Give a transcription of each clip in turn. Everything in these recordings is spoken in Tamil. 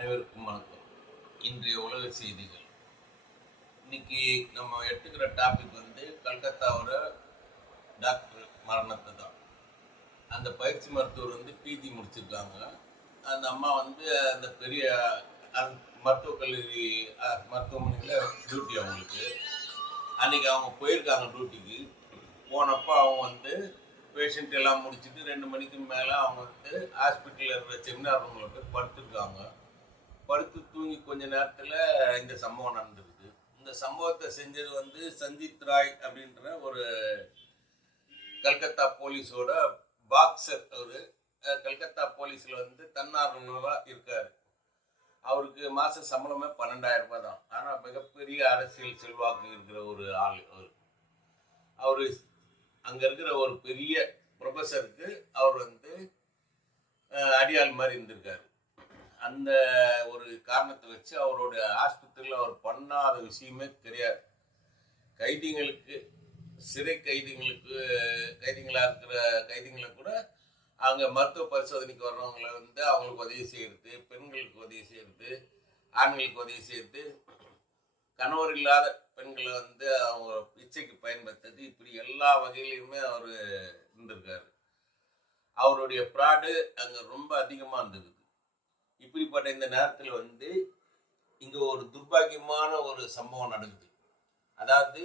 அனைவருக்கும் வணக்கம். இன்றைய உலக செய்திகள். இன்னைக்கு நம்ம எடுத்துக்கிற டாபிக் கல்கத்தாவோட டாக்டர் மரணத்தை தான். அந்த பயிற்சி மருத்துவர் பிஜி முடிச்சிருக்காங்க. அந்த அம்மா அந்த பெரிய மருத்துவக் கல்லூரி மருத்துவமனையில் டியூட்டி அவங்களுக்கு. அன்னைக்கு அவங்க போயிருக்காங்க டியூட்டிக்கு. போனப்போ அவங்க பேஷண்ட் எல்லாம் முடிச்சுட்டு 2 மணிக்கு மேலே அவங்க ஹாஸ்பிட்டலில் இருக்கிற செமினார் ரூமில் போய் படுத்துருக்காங்க. படுத்து தூங்கி கொஞ்ச நேரத்தில் இந்த சம்பவம் நடந்திருக்கு. இந்த சம்பவத்தை செஞ்சது சஞ்சித் ராய் அப்படின்ற ஒரு கல்கத்தா போலீஸோட பாக்ஸர். அவர் கல்கத்தா போலீஸில் தன்னார்வலராக இருக்கார். அவருக்கு மாத சம்பளமே 12,000 ரூபாய் தான். ஆனால் மிகப்பெரிய அரசியல் செல்வாக்கு இருக்கிற ஒரு ஆள் அவர். அங்கே இருக்கிற ஒரு பெரிய ப்ரொஃபஸருக்கு அவர் அடியாள் மாதிரி இருந்திருக்காரு. அந்த ஒரு காரணத்தை வச்சு அவரோட ஆஸ்பத்திரியில் அவர் பண்ணாத விஷயமே கிடையாது. கைதிகளுக்கு, சிறை கைதிகளாக இருக்கிற கைதிகளை கூட அங்கே மருத்துவ பரிசோதனைக்கு வர்றவங்களை அவங்களுக்கு உதவி செய்கிறது, பெண்களுக்கு உதவி செய்கிறது, ஆண்களுக்கு உதவி செய்கிறது, கணவர் இல்லாத பெண்களை அவங்க இச்சைக்கு பயன்படுத்துறது, இப்படி எல்லா வகையிலையுமே அவர் இருந்திருக்காரு. அவருடைய ப்ராடு அங்கே ரொம்ப அதிகமாக இருந்தது. இப்படிப்பட்ட இந்த நேரத்தில் இங்கே ஒரு துர்பாக்கியமான ஒரு சம்பவம் நடக்குது. அதாவது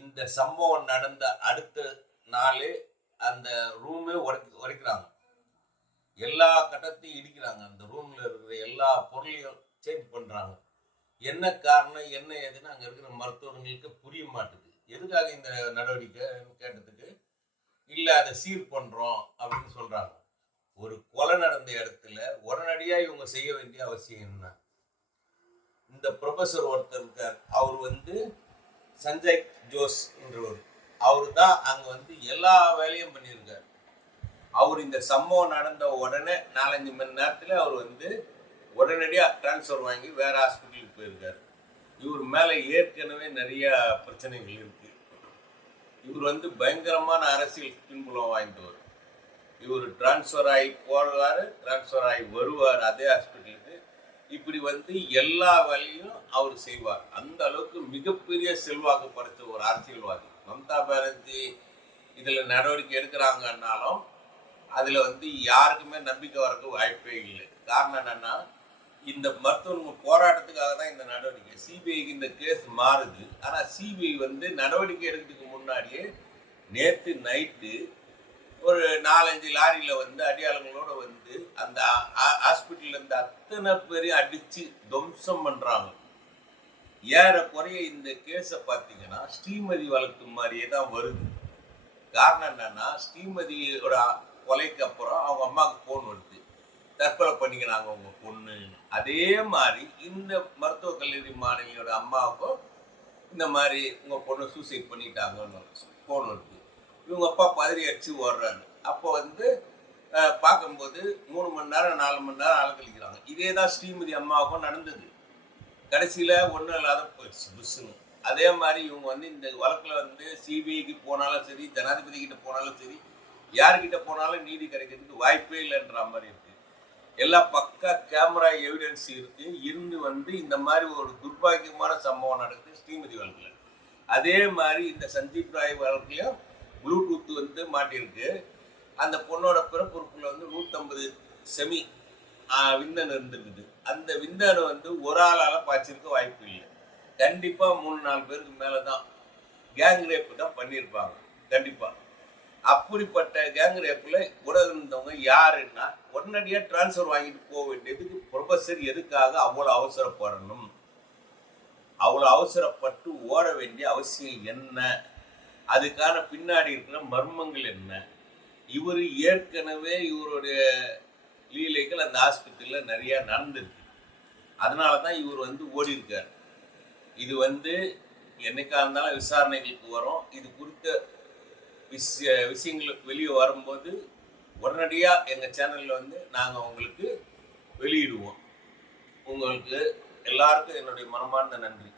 இந்த சம்பவம் நடந்த அடுத்த நாளே அந்த ரூமே உடைக்கிறாங்க. எல்லா கட்டத்தையும் இடிக்கிறாங்க. அந்த ரூமில் இருக்கிற எல்லா பொருளையும் சேஞ்ச் பண்ணுறாங்க. என்ன காரணம், என்ன ஏதுன்னு அங்கே இருக்கிற மருத்துவர்களுக்கு புரிய மாட்டுது. எதுக்காக இந்த நடவடிக்கை கேட்டதுக்கு, இல்லை அதை சீர் பண்ணுறோம் அப்படின்னு சொல்கிறாங்க. ஒரு கொலை நடந்த இடத்துல உடனடியாக இவங்க செய்ய வேண்டிய அவசியம் என்ன? இந்த ப்ரொஃபஸர் ஒருத்தர் இருக்கார். அவர் சஞ்சய் ஜோஸ் என்றவர். அவர் தான் அங்கே எல்லா வேலையும் பண்ணியிருக்கார். அவர் இந்த சம்பவம் நடந்த உடனே 4-5 மணி நேரத்தில் அவர் உடனடியாக டிரான்ஸ்ஃபர் வாங்கி வேறு ஹாஸ்பிட்டலுக்கு போயிருக்காரு. இவர் மேலே ஏற்கனவே நிறைய பிரச்சனைகள் இருக்குது. இவர் பயங்கரமான அரசியல் பின்புலம் வாய்ந்தவர். இவர் டிரான்ஸ்ஃபர் ஆகி போடுவார், டிரான்ஸ்ஃபர் ஆகி வருவார் அதே ஹாஸ்பிட்டலுக்கு. இப்படி எல்லா வேலையும் அவர் செய்வார். அந்த அளவுக்கு மிகப்பெரிய செல்வாக்கு படைத்த ஒரு அரசியல்வாதி. மம்தா பானர்ஜி இதில் நடவடிக்கை எடுக்கிறாங்கன்னாலும் அதில் யாருக்குமே நம்பிக்கை வரக்கு வாய்ப்பே இல்லை. காரணம் என்னென்னா, இந்த மருத்துவர்கள் போராட்டத்துக்காக தான் இந்த நடவடிக்கை. சிபிஐக்கு இந்த கேஸ் மாறுது. ஆனால் சிபிஐ நடவடிக்கை எடுக்கிறதுக்கு முன்னாடியே நேற்று நைட்டு ஒரு 4-5 லாரியில் அடியாளங்களோட அந்த ஹாஸ்பிட்டல்லேருந்து அத்தனை பேரையும் அடித்து துவம்சம் பண்ணுறாங்க. ஏறக்குறைய இந்த கேஸை பார்த்தீங்கன்னா ஸ்ரீமதி வழக்கு மாதிரியே தான் வருது. காரணம் என்னன்னா, ஸ்ரீமதியோட கொலைக்கு அப்புறம் அவங்க அம்மாவுக்கு ஃபோன் வருது, தற்கொலை பண்ணிக்கிறாங்க உங்க பொண்ணு. அதே மாதிரி இந்த மருத்துவக் கல்லூரி மாணவியோட அம்மாவுக்கும் இந்த மாதிரி உங்க பொண்ணு சூசைட் பண்ணிட்டாங்கன்னு ஃபோன் வருது. இவங்க அப்பா பதறி அடிச்சு ஓடுறாங்க. அப்போ பார்க்கும்போது 3 மணி நேரம் 4 மணி நேரம் அலக்கழிக்கிறாங்க. இதே தான் ஸ்ரீமதி அம்மாவுக்கும் நடந்தது. கடைசியில் ஒன்றும் இல்லாத போயிடுச்சு புஷ்ஷுன்னு. அதே மாதிரி இவங்க இந்த வழக்கில் சிபிஐக்கு போனாலும் சரி, ஜனாதிபதி கிட்ட போனாலும் சரி, யார்கிட்ட போனாலும் நீதி கிடைக்கிறதுக்கு வாய்ப்பே இல்லைன்ற மாதிரி இருக்கு. எல்லா பக்கா கேமரா எவிடன்ஸ் இருந்து இந்த மாதிரி ஒரு துர்பாக்கியமான சம்பவம் நடக்குது ஸ்ரீமதி வழக்கில். அதே மாதிரி இந்த சஞ்சீப் ராய் வழக்குலையும் ப்ளூடூத் மாட்டியிருக்கு. அந்த பொண்ணோட பிறப்புறுப்புல 150 செமி விந்தணு இருந்துருக்குது. அந்த விந்தணு ஒரு ஆளால் பாய்ச்சிருக்க வாய்ப்பு இல்லை. கண்டிப்பாக 3-4 பேருக்கு மேலே தான் கேங் ரேப்பு தான் பண்ணியிருப்பாங்க கண்டிப்பாக. அப்படிப்பட்ட கேங் ரேப்பில் கூட இருந்தவங்க யாருன்னா உடனடியாக டிரான்ஸ்ஃபர் வாங்கிட்டு போக வேண்டியதுக்கு ப்ரொஃபஸர் எதுக்காக அவ்வளோ அவசரப்படணும்? அவ்வளோ அவசரப்பட்டு ஓட வேண்டிய அவசியம் என்ன? அதுக்கான பின்னாடி இருக்கிற மர்மங்கள் என்ன? இவர் ஏற்கனவே இவருடைய லீலைகள் அந்த ஹாஸ்பிட்டலில் நிறையா நடந்திருக்கு. அதனால தான் இவர் ஓடி இருக்கார். இது என்னைக்கா இருந்தாலும் விசாரணைகளுக்கு வரும். இது குறித்த விஷயங்களுக்கு வெளியே வரும்போது உடனடியாக எங்கள் சேனலில் நாங்கள் உங்களுக்கு வெளியிடுவோம். உங்களுக்கு எல்லாருக்கும் என்னுடைய மனமார்ந்த நன்றி.